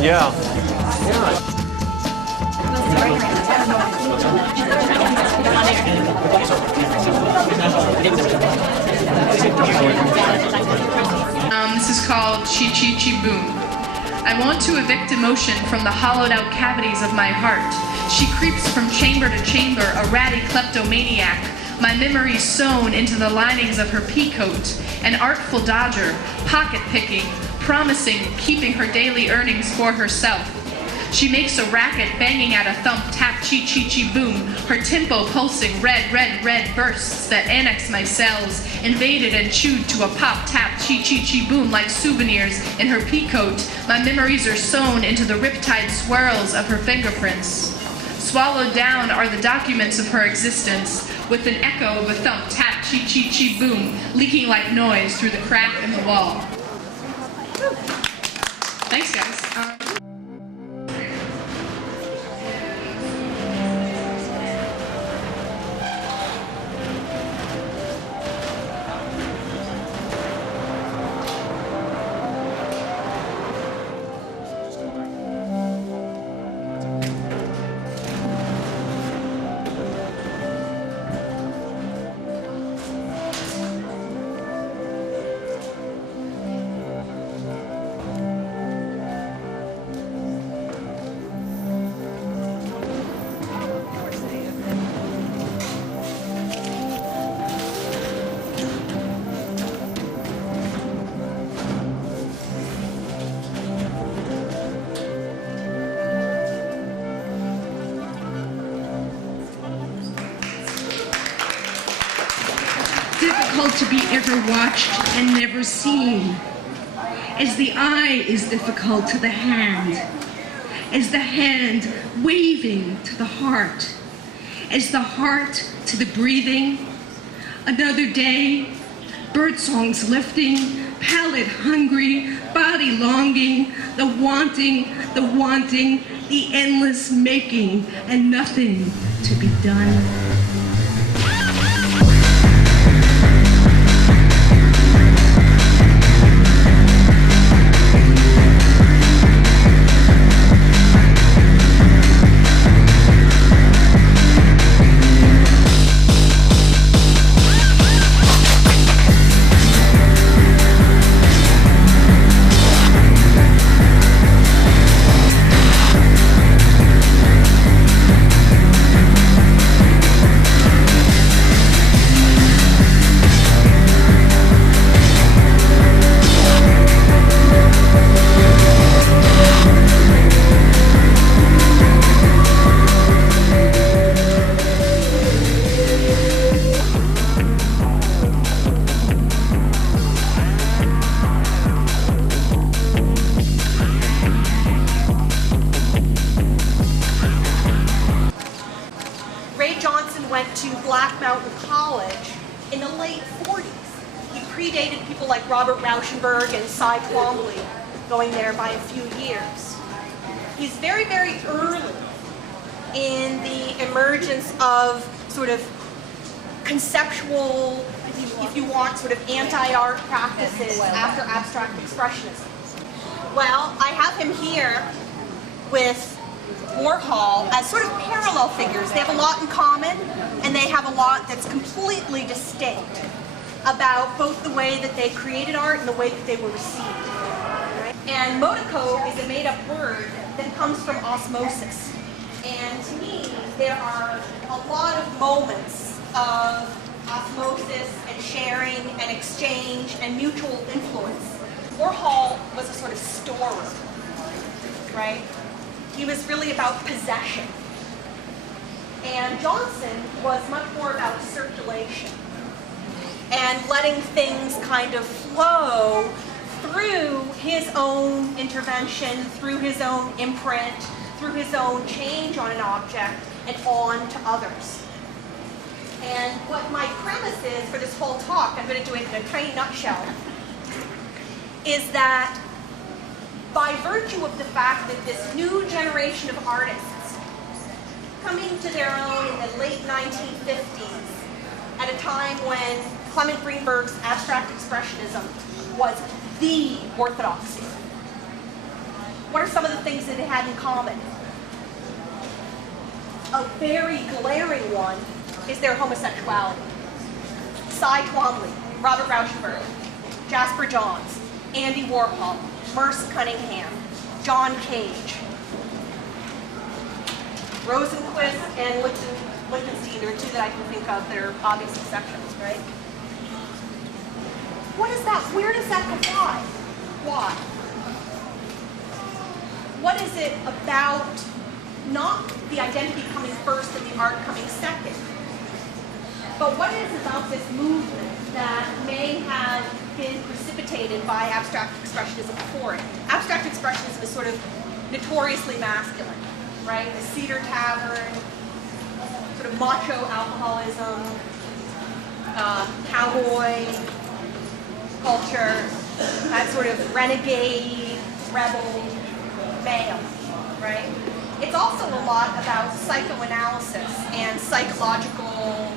Yeah. This is called Chi Chi Chi Boom. I want to evict emotion from the hollowed out cavities of my heart. She creeps from chamber to chamber, a ratty kleptomaniac, my memories sewn into the linings of her peacoat, an artful dodger, pocket-picking, promising, keeping her daily earnings for herself. She makes a racket, banging at a thump, tap, chi, chi, chi, boom, her tempo pulsing, red, red, red bursts that annex my cells, invaded and chewed to a pop, tap, chi, chi, chi, boom, like souvenirs in her peacoat. My memories are sewn into the riptide swirls of her fingerprints. Swallowed down are the documents of her existence, with an echo of a thump, tap, chi, chi, chi, boom, leaking like noise through the crack in the wall. Thanks, guys. Difficult to be ever watched and never seen, as the eye is difficult to the hand, as the hand waving to the heart, as the heart to the breathing. Another day, bird songs lifting, palate hungry, body longing, the wanting, the endless making, and nothing to be done. In the late 40s. He predated people like Robert Rauschenberg and Cy Twombly, going there by a few years. He's very, very early in the emergence of sort of conceptual, if you want, sort of anti-art practices after abstract expressionism. Well, I have him here with Warhol as sort of parallel figures. They have a lot in common, and they have a lot that's completely distinct about both the way that they created art and the way that they were received. Right? And Motoko is a made-up word that comes from osmosis. And to me, there are a lot of moments of osmosis and sharing and exchange and mutual influence. Warhol was a sort of storer, right? He was really about possession. And Johnson was much more about circulation and letting things kind of flow through his own intervention, through his own imprint, through his own change on an object and on to others. And what my premise is for this whole talk, I'm going to do it in a tiny nutshell, is that by virtue of the fact that this new generation of artists coming to their own in the late 1950s, at a time when Clement Greenberg's abstract expressionism was the orthodoxy. What are some of the things that it had in common? A very glaring one is their homosexuality. Cy Twombly, Robert Rauschenberg, Jasper Johns, Andy Warhol, Merce Cunningham, John Cage, Rosenquist, and Lichtenstein are two that I can think of that are obvious exceptions, right? What is that? Where does that apply? Why? What is it about not the identity coming first and the art coming second, but what is it about this movement that may have been precipitated by abstract expressionism before it? Abstract expressionism is sort of notoriously masculine, right? The Cedar Tavern, sort of macho alcoholism, cowboy culture, that sort of renegade, rebel male, right? It's also a lot about psychoanalysis and psychological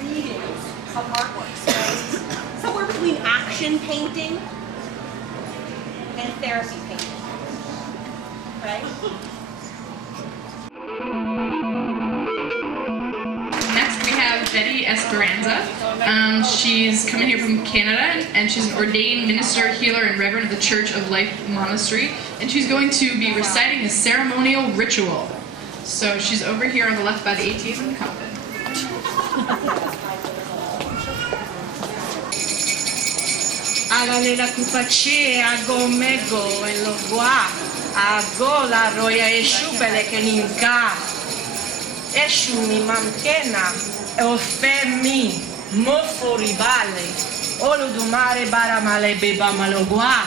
readings of artworks, right? Somewhere between action painting and therapy painting, right? Next we have Betty Esperanza. She's coming here from Canada, and she's an ordained minister, healer, and reverend of the Church of Life Monastery, and she's going to be reciting a ceremonial ritual. So she's over here on the left by the ATM and the coffin. Agale la kupache, ago mego, en lo gua, ago la roya eshu bele keninka, eshu mi mamkena, ofemi, mofo ribale, oludumare baramale beba malogua,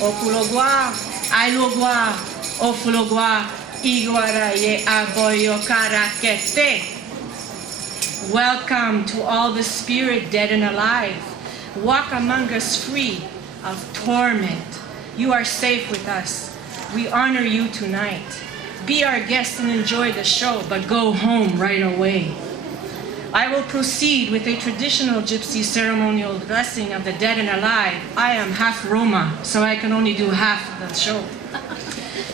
okulogua, ailogua, ofulogua, iguara ye aboyo karakete. Welcome to all the spirit dead and alive. Walk among us free of torment. You are safe with us. We honor you tonight. Be our guest and enjoy the show, but go home right away. I will proceed with a traditional gypsy ceremonial blessing of the dead and alive. I am half Roma, so I can only do half of the show.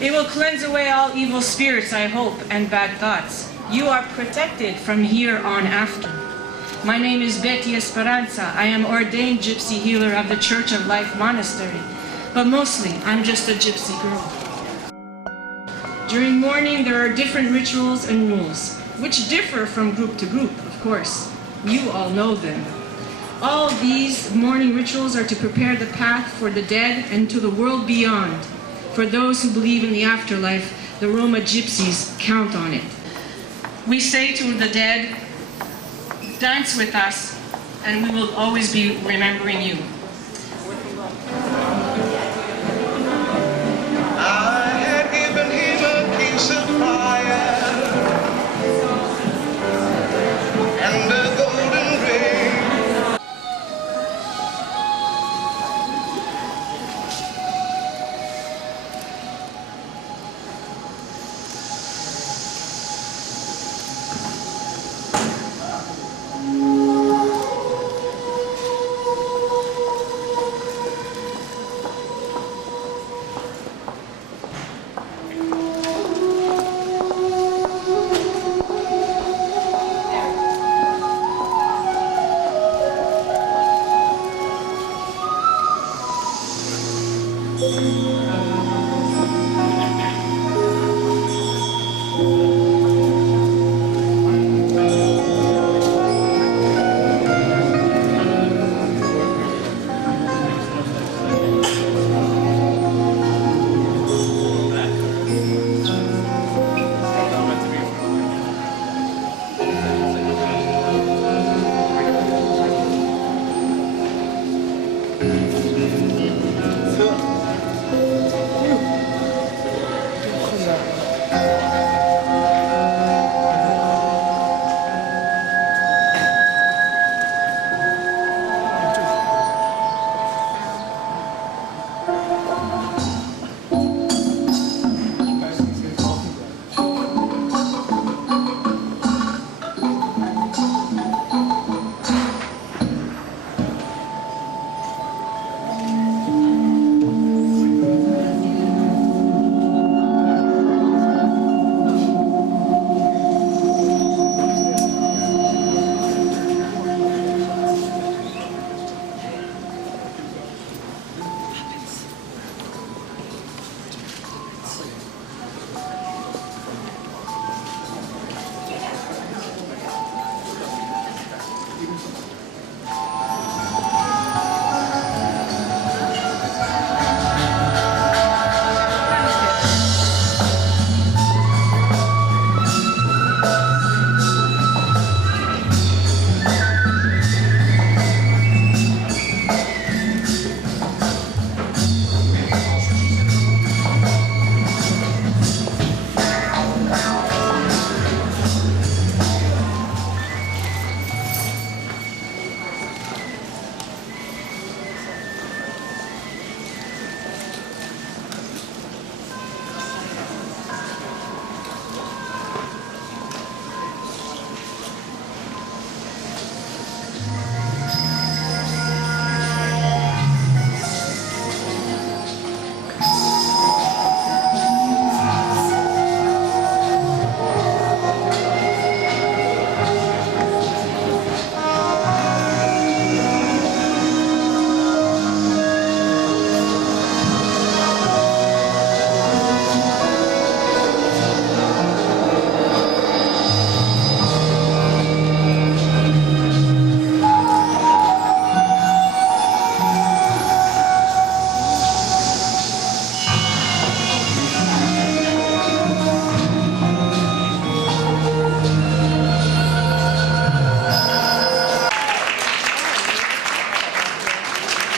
It will cleanse away all evil spirits, I hope, and bad thoughts. You are protected from here on after. My name is Betty Esperanza. I am ordained gypsy healer of the Church of Life Monastery, but mostly I'm just a gypsy girl. During mourning, there are different rituals and rules, which differ from group to group, of course. You all know them. All these mourning rituals are to prepare the path for the dead and to the world beyond. For those who believe in the afterlife, the Roma gypsies count on it. We say to the dead, dance with us, and we will always be remembering you. I had given him a piece of fire and a golden ring.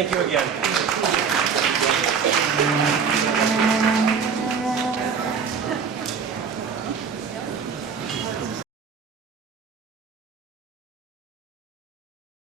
Thank you again.